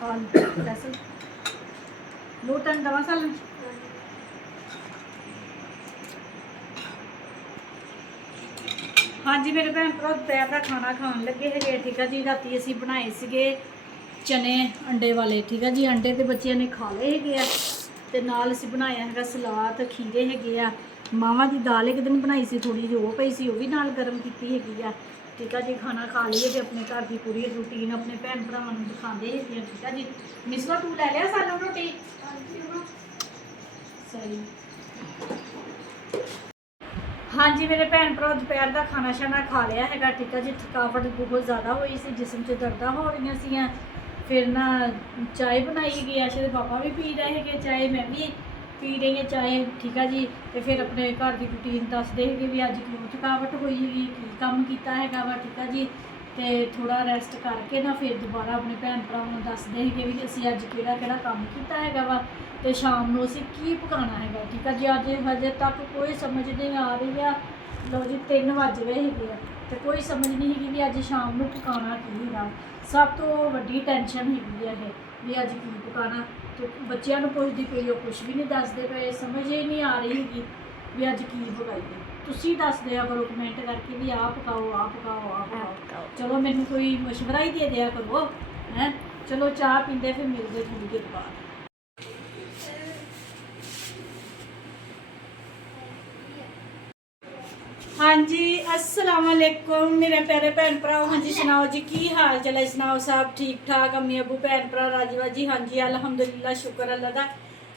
हाँ लहसुन लूटन का मसाला हाँ जी मेरे भैन भरा दोपहर का खाना खान लगे है ठीक है जी राती असी बनाए सीगे चने अंडे वाले ठीक है जी अंडे तो बच्चों ने खा ले है तो नाल असी बनाया है सलाद खीरे है मावां की दाल एक दिन बनाई सी थोड़ी जी वो पई सी वो भी नाल गर्म की है ठीक है जी खाना खा लीए तो अपने घर की पूरी रूटीन अपने भैन भरावां नूं दिखाते है ठीक है जी मिसवा तू लै लिया सानू रोटी सही हाँ जी मेरे भैन भरा दोपहर का खाना शाना खा लिया है ठीक है जी थकावट बहुत ज़्यादा हुई सी जिसम से दर्द हो रही सी फिर ना चाय बनाई गई ऐसे पापा भी पी रहे हैं चाय मैं भी पी रही है चाय ठीक है जी तो फिर अपने घर की रूटीन दसते है भी अज क्यों थकावट हुई है की काम किया है वा ठीक है जी तो थोड़ा रेस्ट करके ना फिर दोबारा अपने भैन भरावां दसते है भी असी अज कि काम किया है वा तो शाम को असी की पकाना है ठीक है जी अज हजे तक कोई समझ नहीं आ रही है लो जी 3 बज गए है तो कोई समझ नहीं है भी अज शाम को पकाना की है सब तो वड्डी टेंशन है भी अज की पकाना तो बच्चों को पुछदी पई कुछ भी नहीं दसते पे समझ ही नहीं आ रही है भी अज की पकाइए तुसी दस दिया करो कमेंट करके भी आ पकाओ आ पकाओ आ पकाओ चलो मैनू कोई मशवरा ही दे दिया करो हैं चलो चाह पींदे फिर मिलते थोड़ी देर बाद हाँ जी अस्सलाम वालेकुम मेरे प्यारे भैन भराओ हाँ जी सुनाओ जी की हाल चला सुनाओ सब ठीक ठाक अम्मी अबू भैन भरा राजीवा जी हाँ जी अलहमदुलिल्लाह शुक्र अल्लाह दा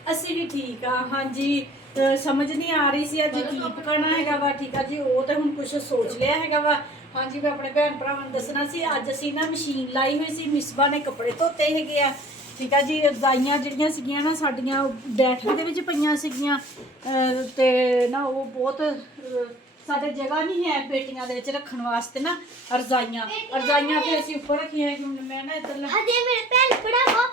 असी भी ठीक हाँ हाँ जी समझ नहीं आ रही सी अज की पकाना है वा ठीक है जी वो तो हम कुछ सोच लिया है वा हाँ जी मैं अपने भैन भरावां नूं दसना सी अज असी ना मशीन लाई हुई सी मिसबा ने कपड़े धोते है ठीक है जी रजाइयां जिहड़ियां सीगियां ना साडियां बैठक दे विच पईयां सीगियां ते ना वो बहुत साडे जगह नहीं है पेटियां दे विच रखण वास्ते ना रजाइयां फिर असीं उपर रखियां मैं ना इधर अजे मेरे भैन भरावो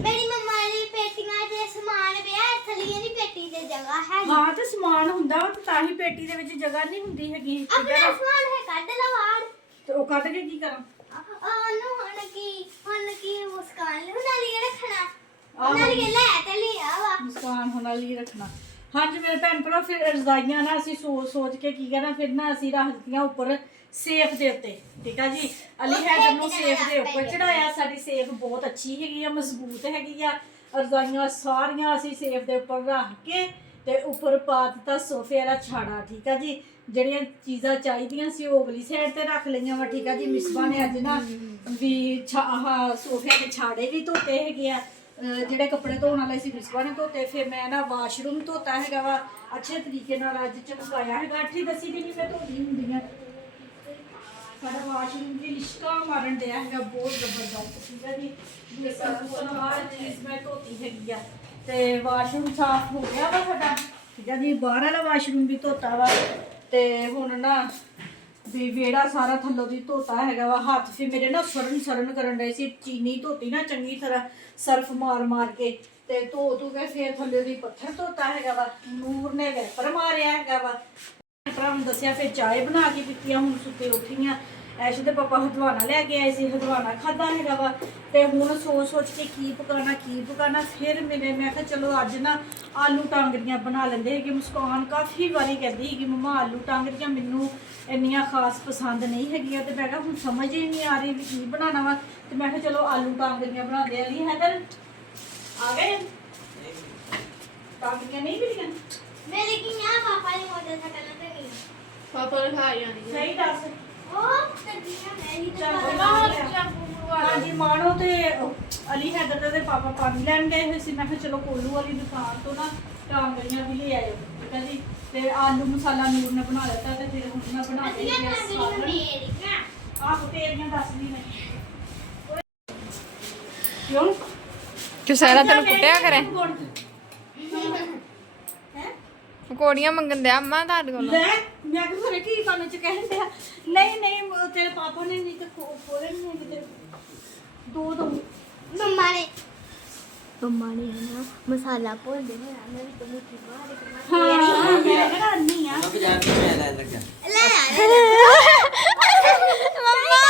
मेरी मम्मा दी पेटियां दे सामान पिया थलिए दी पेटी ते जगह है हां ते सामान हुंदा वा ते ताही पेटी दे विच जगह नहीं हुंदी हैगी अपना सामान है कढ ला बाहर ते ओ कढ के की करां ओनु हुन की मुस्कान हुना लिए रखना हुना लिए ले ते लिया वा मुस्कान हुना लिए रखना हाँ जी मेरे भैन भरा फिर रजाइयां ना असीं सोच के की करना फिर ना असीं रख दित्तियां उपर सेफ दे उत्ते ठीक है जी अली हैदर नूं सेफ दे उपर चढ़ाया साडी सेफ बहुत अच्छी हैगी मजबूत हैगी रजाइयां सारियां असीं सेफ दे उपर रख के ते उपर पा दित्ता सोफे वाला छाड़ा ठीक है जी ਜਿਹੜੀਆਂ चीज़ां चाहिए सी ओवली साइड ते रख लईयां वा ठीक है जी मिसबा ने अज ना भी सोफे के छाड़े भी धोते है ਜਿਹੜੇ कपड़े धोने वाले सी मिसबा ने धोते फिर मैं ना वाशरूम धोता है वा अच्छे तरीके नाल अज चमकाया है अठी दसी दिन मैं धोती हुंदी साडा वाशरूम की लिशका मारन दिया है बहुत जबरदस्त ठीक है जी हर चीज़ मैं धोती हैगी ते वाशरूम साफ हो गया वा साडा ठीक है जी बाहर वाला वाशरूम भी धोता वा ते हुण ना भी वेड़ा सारा थल्लों दी धोता है वा हाथ फिर मेरे ना सरन करन रहे सी चीनी धोती ना चंगी तरह सर्फ मार के ते धो के फिर थल्ले दी पत्थर धोता है वा नूर ने वैपर मारिया है वा भरा दसिया फिर चाय बना के पीती हुण सुते उठियां ऐशू दे पापा हदवाना लैके आए सी हदवाना खादा है वा ते हुण सोच के की पकाना फिर मेरे मैं कहा चलो अज ना आलू टांगरियां बना लेंदे कि मुस्कान काफ़ी बारी कहती है कि मम्मा आलू टांगरियां मैनू इन्नियां खास पसंद नहीं हैगियां ते मैं कहा हुण समझ ही नहीं आ रही भी की बनाना वा ते मैं कहा चलो आलू टांगरियां बना दे अली हैदर आ गए टांगरियां नहीं मिलियां मेरे की ना पापा ने मोटरसाइकिल पे नहीं पापा ने खाई जानी सही दस ओ तदिया मैं ही तो हाँ जी मानो ते अली हैदर दे पापा पानी लैन गए हुए सी मैं कहा चलो कोलू वाली दुकान तो ना टांगरियां भी ले आयो ठीक है जी ते आलू मसाला नूर ने बना लेता ते फिर हुण मैं बना के आहो तेरियां दस दी नहीं क्यों कि सारा तेन कुटिया करे पकौड़ियां मंगन दिया अम्मा तारे कोल ले मैं कि घरे की करने च कहंदे नहीं तेरे पापा ने नहीं तो खोले नहीं तेरे दो मम्मा ने है ना मसाला भूल दे मैं भी तो मुट्ठी बाहर हां मैं करानी आ अब जाके मैं ले लगा ले यार मम्मा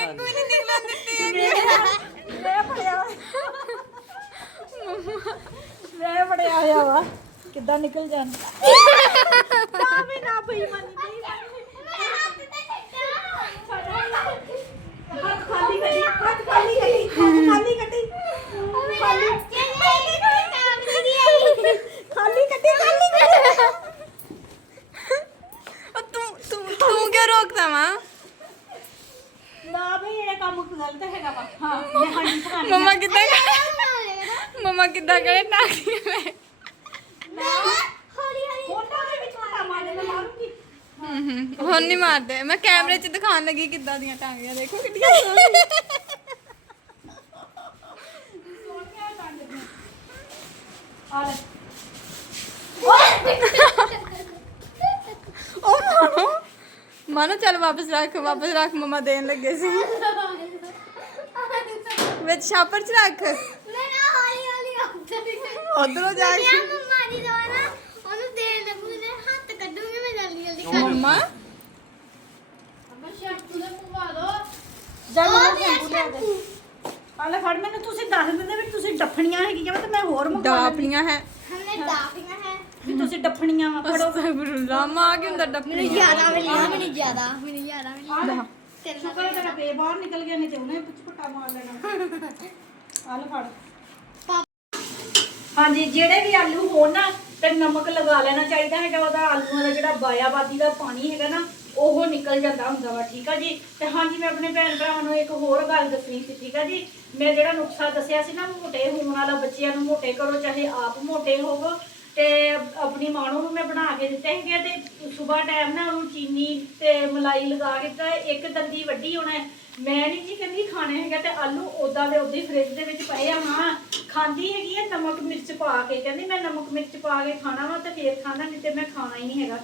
एक भी नहीं निकलने ਕਿੱਦਾਂ ਨਿਕਲ ਜਾਣ ਤਾਂ ਵੀ ਨਾ ਬੇਈਮਾਨੀ ਨਹੀਂ ਮੇਰਾ ਹੱਥ ਤਾਂ ਛੱਡੋ ਹੱਥ ਖਾਲੀ ਕੱਢੀ ਹੱਥ ਖਾਲੀ ਕੱਢੀ ਹੱਥ ਖਾਲੀ ਕੱਢੀ ਖਾਲੀ ਖਾਲੀ ਕੱਢੀ ਉਹ ਤੂੰ ਕਿਉਂ ਰੋਕਦਾ ਵਾ ਨਾ ਬਈ ਇਹ ਕੰਮ ਗਲਤ ਹੈਗਾ ਵਾ ਹਾਂ ਮੈਂ ਹਾਂਜੀ ਬਣਾ ਲਈ ਮਮਾ ਕਿੱਦਾਂ ਮਮਾ ਕਿੱਦਾਂ ਕਰੇ ਟਾਕੀ ਮੈਂ ਉਹਨਾਂ ਦੇ ਵਿੱਚ ਮਟਾ ਮਾਰਨੇ ਮੈਂ ਮਾਰੂੰਗੀ ਹੁਣ ਨਹੀਂ ਮਾਰਦੇ ਮੈਂ ਕੈਮਰੇ 'ਚ ਦਿਖਾਉਣ ਲੱਗੀ ਕਿੱਦਾਂ ਦੀਆਂ ਟਾਂਗੀਆਂ ਦੇਖੋ ਕਿੱਡੀਆਂ ਸੋਹਣੀਆਂ ਸੋਹਣੀਆਂ ਟਾਂਗੀਆਂ ਆ ਲੈ ਉਹ ਮਾਨੋ ਚੱਲ ਵਾਪਸ ਰੱਖ ਮਮਾ ਦੇਣ ਲੱਗੇ ਸੀ ਵਿੱਚ ਛਾਪਰ 'ਚ ਰੱਖ ਉਧਰੋਂ ਜਾ ਕੇ ਮਮਾ ਜਾ ਆ ਲੈ ਫੜ ਮੈਨੂੰ ਤੁਸੀਂ ਦੱਸ ਦਿੰਦੇ ਵੀ ਤੁਸੀਂ ਡੱਫਣੀਆਂ ਹੈਗੀਆਂ ਵਾ ਤੇ ਮੈਂ ਹੋਰ ਮੰਗਵਾ ਡਾਪਲੀਆਂ ਹੈ ਵੀ ਤੁਸੀਂ ਡੱਫਣੀਆਂ ਵਾ ਫੜੋ ਅਸਤਗਫੁਰੁੱਲਾਹ ਮਾਂ ਕੀ ਹੁੰਦਾ ਡਾਪਲੀਆਂ ਸ਼ੁਕਰ ਹੈ ਤੇਰਾ ਪੇ ਬਾਹਰ ਨਿਕਲ ਗਿਆ ਨਹੀਂ ਤੇ ਉਹਨੇ ਪਟਾ ਮਾਰ ਲੈਣਾ ਆ ਲੈ ਫੜ ਹਾਂਜੀ ਜਿਹੜੇ ਵੀ ਆਲੂ ਹੋਣ ਨਾ ਤੇ ਨਮਕ ਲਗਾ ਲੈਣਾ ਚਾਹੀਦਾ ਹੈਗਾ ਉਹਦਾ ਆਲੂਆਂ ਦਾ ਜਿਹੜਾ ਬਾਇਆਬਾਦੀ ਦਾ ਪਾਣੀ ਹੈਗਾ ਨਾ ਉਹ ਨਿਕਲ ਜਾਂਦਾ ਹੁੰਦਾ ਵਾ ਠੀਕ ਆ ਜੀ ਤੇ ਹਾਂਜੀ ਮੈਂ ਆਪਣੇ ਭੈਣ ਭਰਾਵਾਂ ਨੂੰ ਇੱਕ ਹੋਰ ਗੱਲ ਦੱਸਣੀ ਸੀ ਠੀਕ ਆ ਜੀ ਮੈਂ ਜਿਹੜਾ ਨੁਕਸਾ ਦੱਸਿਆ ਸੀ ਨਾ ਮੋਟੇ ਹੋਣ ਵਾਲਾ ਬੱਚਿਆਂ ਨੂੰ ਮੋਟੇ ਕਰੋ ਚਾਹੇ ਆਪ ਮੋਟੇ ਹੋਵੋ ਤੇ ਆਪਣੀ ਮਾਂ ਨੂੰ ਮੈਂ ਬਣਾ ਕੇ ਦਿੱਤੇ ਹੈਗੇ ਤੇ ਸਵੇਰ ਟਾਈਮ ਨਾ ਉਹਨੂੰ ਚੀਨੀ ਤੇ ਮਲਾਈ ਲਗਾ ਕੇ ਤਾਂ ਇੱਕ ਦੰਦੀ ਵੱਡੀ ਹੋਣਾ ਮੈਂ ਨਹੀਂ ਜੀ ਕਹਿੰਦੀ ਖਾਣੇ ਹੈਗਾ ਤੇ ਆਲੂ ਉਦਾਂ ਦੇ ਉਦਾਂ ਹੀ ਫ੍ਰਿਜ ਦੇ ਵਿੱਚ ਪਏ ਆ ਹਾਂ ਖਾਂਦੀ ਹੈਗੀ ਹੈ ਨਮਕ ਮਿਰਚ ਪਾ ਕੇ ਕਹਿੰਦੀ ਮੈਂ ਨਮਕ ਮਿਰਚ ਪਾ ਕੇ ਖਾਣਾ ਵਾ ਤੇ ਫੇਰ ਖਾਣਾ ਨਹੀਂ ਤੇ ਮੈਂ ਖਾਣਾ ਹੀ ਨਹੀਂ ਹੈਗਾ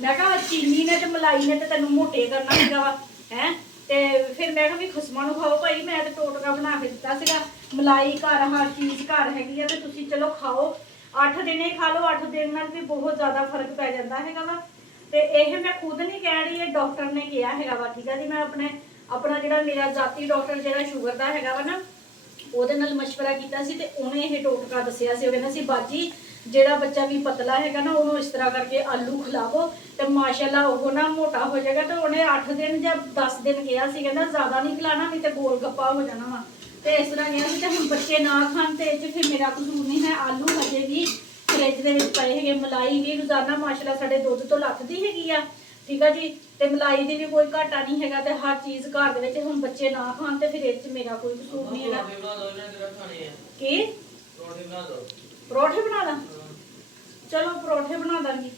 ਮੈਂ ਕਿਹਾ ਚੀਨੀ ਨੇ ਤੇ ਮਲਾਈ ਨੇ ਤੇ ਤੈਨੂੰ ਮੋਟੇ ਕਰਨਾ ਹੈਗਾ ਵਾ ਹੈ ਤੇ ਫਿਰ ਮੈਂ ਕਿਹਾ ਵੀ ਖਸਮਾਂ ਨੂੰ ਖਾਓ ਭਾਈ ਮੈਂ ਤੇ ਟੋਟਕਾ ਬਣਾ ਕੇ ਦਿੱਤਾ ਸੀਗਾ ਮਲਾਈ ਘਰ ਹਰ ਚੀਜ਼ ਘਰ ਹੈਗੀ ਆ ਤੇ ਤੁਸੀਂ ਚਲੋ ਖਾਓ 8 ਦਿਨ ਹੀ ਖਾ ਲਓ 8 ਦਿਨ ਨਾਲ ਵੀ ਬਹੁਤ ਜ਼ਿਆਦਾ ਫਰਕ ਪੈ ਜਾਂਦਾ ਹੈਗਾ ਵਾ ਤੇ ਇਹ ਮੈਂ ਖੁਦ ਨਹੀਂ ਕਹਿ ਰਹੀ ਇਹ ਡਾਕਟਰ ਨੇ ਕਿਹਾ ਹੈਗਾ ਵਾ ਠੀਕ ਆ ਜੀ ਮੈਂ ਆਪਣਾ ਜਿਹੜਾ ਮੇਰਾ ਜਾਤੀ ਡਾਕਟਰ ਜਿਹੜਾ ਸ਼ੂਗਰ ਦਾ ਹੈਗਾ ਵਾ ਨਾ ਉਹਦੇ ਨਾਲ ਮਸ਼ਵਰਾ ਕੀਤਾ ਸੀ ਤੇ ਉਹਨੇ ਇਹ ਟੋਟਕਾ ਦੱਸਿਆ ਸੀ ਉਹ ਕਹਿੰਦਾ ਸੀ ਬਾਜੀ ਜਿਹੜਾ ਬੱਚਾ ਵੀ ਪਤਲਾ ਹੈਗਾ ਨਾ ਉਹਨੂੰ ਇਸ ਤਰ੍ਹਾਂ ਕਰਕੇ ਆਲੂ ਖਿਲਾਵੋ ਤੇ ਮਾਸ਼ਾਅੱਲਾ ਉਹ ਨਾ ਮੋਟਾ ਹੋ ਜਾਏਗਾ ਤੇ ਉਹਨੇ 8 ਦਿਨ ਜਾਂ 10 ਦਿਨ ਕਿਹਾ ਸੀ ਕਹਿੰਦਾ ਜ਼ਿਆਦਾ ਨਹੀਂ ਖਿਲਾਣਾ ਨਹੀਂ ਤੇ ਗੋਲ ਗੱਪਾ ਹੋ ਜਾਣਾ ਵਾ ਤੇ ਇਸ ਤਰ੍ਹਾਂ ਕਿਹਾ ਸੀ ਤੇ ਹੁਣ ਬੱਚੇ ਨਾ ਖਾਣ ਤੇ ਇਹ 'ਚ ਫਿਰ ਮੇਰਾ ਕਸੂਰ ਨਹੀਂ ਹੈ ਆਲੂ ਹਜੇ ਵੀ ਫ੍ਰਿਜ ਦੇ ਵਿੱਚ ਪਏ ਹੈਗੇ ਮਲਾਈ ਵੀ ਰੋਜ਼ਾਨਾ ਮਾਸ਼ਾਅੱਲਾ ਸਾਡੇ ਦੁੱਧ ਤੋਂ ਲੱਥਦੀ ਹੈਗੀ ਆ ਠੀਕ ਆ ਜੀ ਤੇ ਮਲਾਈ ਦੀ ਵੀ ਕੋਈ ਘਾਟਾ ਨਹੀਂ ਹੈਗਾ ਤੇ ਹਰ ਚੀਜ਼ ਘਰ ਦੇ ਵਿੱਚ ਹੁਣ ਬੱਚੇ ਨਾ ਖਾਣ ਤੇ ਫਿਰ ਇਹ 'ਚ ਮੇਰਾ ਕੋਈ ਕਸੂਰ ਨਹੀਂ ਹੈਗਾ ਕੀ ਪਰੌਠੇ ਬਣਾ ਦਾਂ ਚਲੋ ਪਰੌਠੇ ਬਣਾ ਦਾਂਗੀ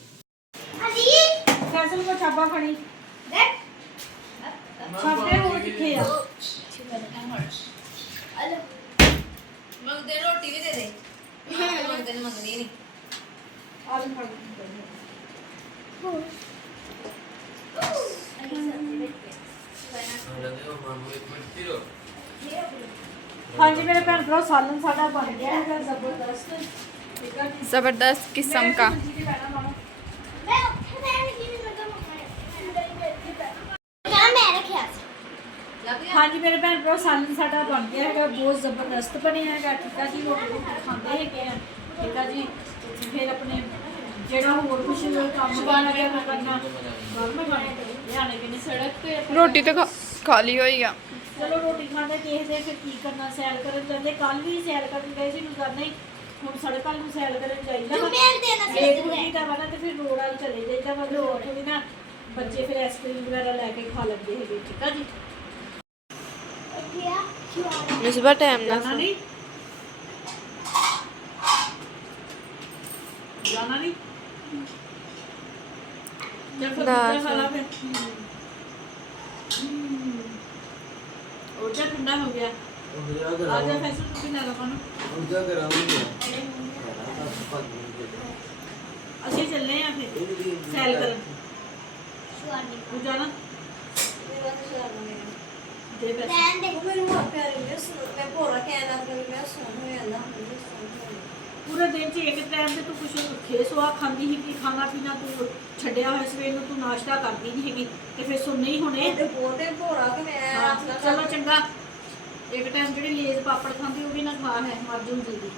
ਫੈਸਲ ਕੋ ਛਾਪਾ ਫੜੀ ਛਾਪੇ ਹੋਰ ਕਿੱਥੇ ਆ ਮੰਗਦੇ ਰੋਟੀ ਵੀ ਦੇ ਦੇ ਮੰਗਦੇ ਨੇ ਮੰਗਣੀ ਨਹੀਂ ਆਲੂ ਫੜ ਹਾਂਜੀ ਮੇਰੇ ਭੈਣ ਭਰਾ ਸਾਲਨ ਸਾਡਾ ਬਣ ਗਿਆ ਹੈਗਾ ਜ਼ਬਰਦਸਤ ਠੀਕ ਆ ਜੀ ਜ਼ਬਰਦਸਤ ਕਿਸਮ का ਹਾਂਜੀ ਮੇਰੇ ਭੈਣ ਭਰਾ ਸਾਲਨ ਸਾਡਾ ਬਣ ਗਿਆ ਹੈਗਾ ਬਹੁਤ ਜ਼ਬਰਦਸਤ ਬਣਿਆ ਹੈਗਾ ਠੀਕ ਆ ਜੀ ਰੋਟੀ ਖਾਂਦੇ ਹੈਗੇ ਆ ਠੀਕ ਆ ਜੀ ਫਿਰ ਆਪਣੇ ਜਿਹੜਾ ਹੋਰ ਕੁਝ ਕੰਮ ਕਰਨਾ ਲਿਆਣੇ ਕਿ ਨਹੀਂ ਸੜਕ ਤੇ ਰੋਟੀ ਤਾਂ ਖਾਲੀ ਹੋਈ ਆ ਚਲੋ ਰੋਟੀ ਖਾਂਦੇ ਦੇਖਦੇ ਫਿਰ ਕੀ ਕਰਨਾ ਸੈਰ ਕਰਨ ਜਾਂਦੇ ਕੱਲ ਵੀ ਸੈਰ ਕਰਨ ਗਏ ਸੀ ਰੋਜ਼ਾਨਾ ਹੀ ਹੁਣ ਸੜਕਾਂ ਨੂੰ ਸੈਰ ਕਰਨ ਜਾਈਦਾ ਦਾ ਵਾ ਤੇ ਫਿਰ ਰੋਡ ਵੱਲ ਚਲੇ ਜਾਈਦਾ ਵਾ ਰੋਡ ਵੀ ਨਾ ਬੱਚੇ ਫਿਰ ਆਈਸਕ੍ਰੀਮ ਵਗੈਰਾ ਲੈ ਕੇ ਖਾ ਲੈਂਦੇ ਹੈਗੇ ਠੀਕ ਆ ਜੀ ਮਿਸਬਾ ਟਾਈਮ ਜਾਣਾ ਨਹੀਂ ਜਾਣਾ ਨਹੀਂ ਜਦ ਬੱਚਾ ਖਾਲਾ ਫਿਰ ਉਹ ਜਾ ਠੰਡਾ ਹੋ ਗਿਆ ਆ ਜਾ ਫੈਸਲ ਤੁਸੀਂ ਲੈ ਲਓ ਪਾਣੀ ਅਸੀਂ ਚੱਲੇ ਆ ਫਿਰ ਸੈਲ ਕਰਨ ਤੂੰ ਜਾਣਾ ਦੇ ਪੈਸੇ ਪੂਰੇ ਦਿਨ ਚ ਇੱਕ ਟਾਈਮ ਤੇ ਤੂੰ ਕੁਛ ਖੇਸਵਾ ਖਾਂਦੀ ਸੀ ਕਿ ਖਾਣਾ ਪੀਣਾ ਤੂੰ ਛੱਡਿਆ ਹੋਇਆ ਸਵੇਰ ਨੂੰ ਤੂੰ ਨਾਸ਼ਤਾ ਕਰਦੀ ਨਹੀਂ ਹੈਗੀ ਤੇ ਫਿਰ ਸੁਣਨੇ ਹੀ ਹੋਣੇ ਹਾਂ, ਚਲੋ ਚੰਗਾ ਇੱਕ ਟਾਈਮ ਜਿਹੜੀ ਲੇਜ਼ ਪਾਪੜ ਖਾਂਦੀ ਉਹ ਵੀ ਨਾ ਖਾ ਹੈ ਮਰ ਜੂ ਜਲਦੀ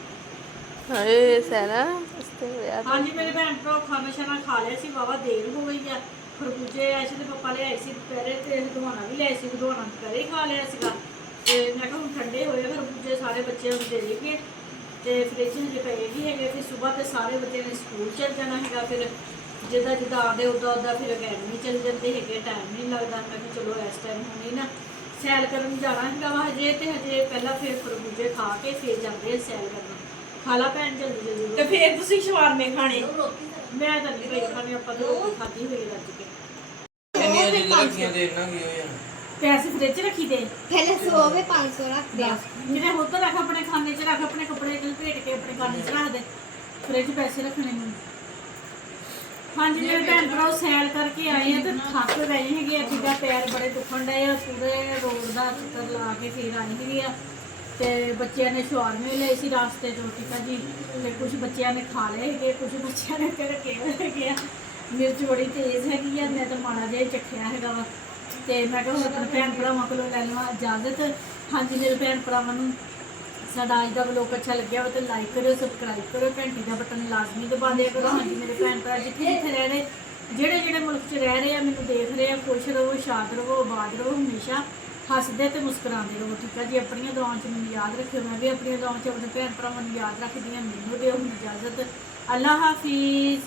ਹਾਏ ਸੈਨਾ ਇਸਤੇ ਹੋਇਆ ਹਾਂਜੀ ਮੇਰੇ ਭੈਣ ਭਰਾ ਖਾਣਾ ਸ਼ਾਨਾ ਖਾ ਲਿਆ ਸੀ, ਵਾਵਾ ਦੇਰ ਹੋ ਗਈ ਆ। ਖਰਬੂਜੇ ਐਸੇ ਤੇ ਪਾਪਾ ਲਿਆਏ ਸੀ ਦੁਪਹਿਰੇ, ਤੇ ਹਦਵਾਣਾ ਵੀ ਲਿਆਏ ਸੀ, ਹਦਵਾਣਾ ਦੁਪਹਿਰੇ ਹੀ ਖਾ ਲਿਆ ਸੀਗਾ। ਤੇ ਮੈਂ ਕਿਹਾ ਹੁਣ ਠੰਡੇ ਹੋਏ ਆ ਖਰਬੂਜੇ, ਸਾਰੇ ਬੱਚਿਆਂ ਨੂੰ ਦੇ ਦੇਈਏ। ਤੇ ਫ੍ਰਿਜ ਹਜੇ ਪਏ ਵੀ ਹੈਗੇ, ਫਿਰ ਸਵੇਰ ਤੇ ਸਾਰੇ ਬੱਚਿਆਂ ਨੇ ਸਕੂਲ ਚਲ ਜਾਣਾ ਹੈਗਾ। ਫਿਰ ਜਿੱਦਾਂ ਜਿੱਦਾਂ ਆਉਂਦੇ ਉੱਦਾਂ ਫਿਰ ਅਕੈਡਮੀ ਚਲ ਜਾਂਦੇ ਹੈਗੇ, ਟਾਈਮ ਨਹੀਂ ਲੱਗਦਾ। ਮੈਂ ਕਿਹਾ ਚਲੋ ਇਸ ਟਾਈਮ ਹੁਣੇ ਨਾ ਸੈਲ ਕਰਨ ਜਾਣਾ ਹੈਗਾ ਵਾ ਹਜੇ, ਤੇ ਹਜੇ ਪਹਿਲਾਂ ਫਿਰ ਖਰਬੂਜੇ ਖਾ ਕੇ ਫਿਰ ਜਾਂਦੇ ਆ ਸੈਲ ਕਰਨ। ਖਾਲਾ ਭੈਣ ਜਲਦੀ ਜਲਦੀ। ਤੇ ਫੇਰ ਤੁਸੀਂ ਸ਼ਵਾਰਮੇ ਖਾਣੇ। ਮੈਂ ਤਾਂ ਨਹੀਂ ਪਈ ਖਾਣੇ, ਆਪਾਂ ਤਾਂ ਰੋਟੀ ਖਾਧੀ ਹੋਈ ਰੱਜ ਕੇ। ਇੰਨੀਆਂ ਚੀਜ਼ਾਂ ਰੱਖੀਆਂ ਤੇ ਇਹਨਾਂ ਕੀ ਹੋਇਆ। ਪੈਸੇ ਫ੍ਰਿਜ ਰੱਖੀ ਦੇ ਪਹਿਲੇ 100 ਵੇ 500 ਰੱਖ ਦਿਆ। ਜਿਹੜੇ ਹੋਰ ਤਾਂ ਰੱਖ, ਆਪਣੇ ਖਾਨੇ 'ਚ ਰੱਖ, ਆਪਣੇ ਕੱਪੜੇ ਲਪੇਟ ਕੇ ਆਪਣੇ ਖਾਨੇ 'ਚ ਰੱਖ ਦੇ। ਫ੍ਰਿਜ ਪੈਸੇ ਰੱਖਣੇ ਨੂੰ। ਹਾਂਜੀ ਮੇਰੇ ਭੈਣ ਭਰਾ ਸੈਲ ਕਰਕੇ ਆਏ ਆ ਤੇ ਥੱਕ ਗਏ ਹੈਗੇ ਆ, ਜਿੱਦਾਂ ਪੈਰ ਬੜੇ ਦੁਖਣ ਡਏ ਆ। ਪੂਰੇ ਰੋਡ ਦਾ ਚੱਕਰ ਲਾ ਕੇ ਫਿਰ ਆਏ ਹੈਗੇ ਆ। ਤੇ ਬੱਚਿਆਂ ਨੇ ਸ਼ਵਾਰਮੇ ਲਏ ਸੀ ਰਾਸਤੇ ਤੋਂ, ਠੀਕ ਆ ਜੀ। ਤੇ ਕੁਝ ਬੱਚਿਆਂ ਨੇ ਖਾ ਲਏ ਹੈਗੇ, ਕੁਝ ਬੱਚਿਆਂ ਨੇ ਫਿਰ ਰੱਖੇ ਹੈਗੇ ਆ। ਮਿਰਚ ਬੜੀ ਤੇਜ਼ ਹੈਗੀ ਆ, ਮੈਂ ਤਾਂ ਮਾੜਾ ਜਿਹਾ ਚੱਖਿਆ ਹੈਗਾ ਵਾ। ਤੇ ਮੈਂ ਕਿਹਾ ਹੁਣ ਆਪਣੇ ਭੈਣ ਭਰਾਵਾਂ ਕੋਲੋਂ ਲੈ ਲਵਾਂ ਇਜਾਜ਼ਤ। ਹਾਂਜੀ ਮੇਰੇ ਭੈਣ ਭਰਾਵਾਂ ਨੂੰ ਸਾਡਾ ਅੱਜ ਦਾ ਵਲੋਗ ਅੱਛਾ ਲੱਗਿਆ ਵਾ ਤੇ ਲਾਈਕ ਕਰਿਓ, ਸਬਸਕ੍ਰਾਈਬ ਕਰਿਓ, ਘੰਟੀ ਦਾ ਬਟਨ ਲਾਜ਼ਮੀ ਦਬਾ ਦਿਆ ਕਰੋ। ਹਾਂਜੀ ਮੇਰੇ ਭੈਣ ਭਰਾ ਜਿੱਥੇ ਜਿੱਥੇ ਰਹਿ ਰਹੇ, ਜਿਹੜੇ ਜਿਹੜੇ ਮੁਲਕ 'ਚ ਰਹਿ ਰਹੇ ਆ, ਮੈਨੂੰ ਦੇਖ ਰਹੇ ਆ, ਖੁਸ਼ ਰਹੋ, ਸ਼ਾਦ ਰਹੋ, ਆਬਾਦ ਰਹੋ, ਹਮੇਸ਼ਾ ਹੱਸਦੇ ਤੇ ਮੁਸਕਰਾਉਂਦੇ ਰਹੋ, ਠੀਕ ਆ ਜੀ। ਆਪਣੀਆਂ ਦੁਆਵਾਂ 'ਚ ਮੈਨੂੰ ਯਾਦ ਰੱਖਿਓ, ਮੈਂ ਵੀ ਆਪਣੀਆਂ ਦੁਆਵਾਂ 'ਚ ਆਪਣੇ ਭੈਣ ਭਰਾਵਾਂ ਨੂੰ ਯਾਦ ਰੱਖਦੀ ਹਾਂ। ਮੈਨੂੰ ਦਿਓ ਹੁਣ ਇਜਾਜ਼ਤ। ਅੱਲਾ ਹਾਫਿਜ਼।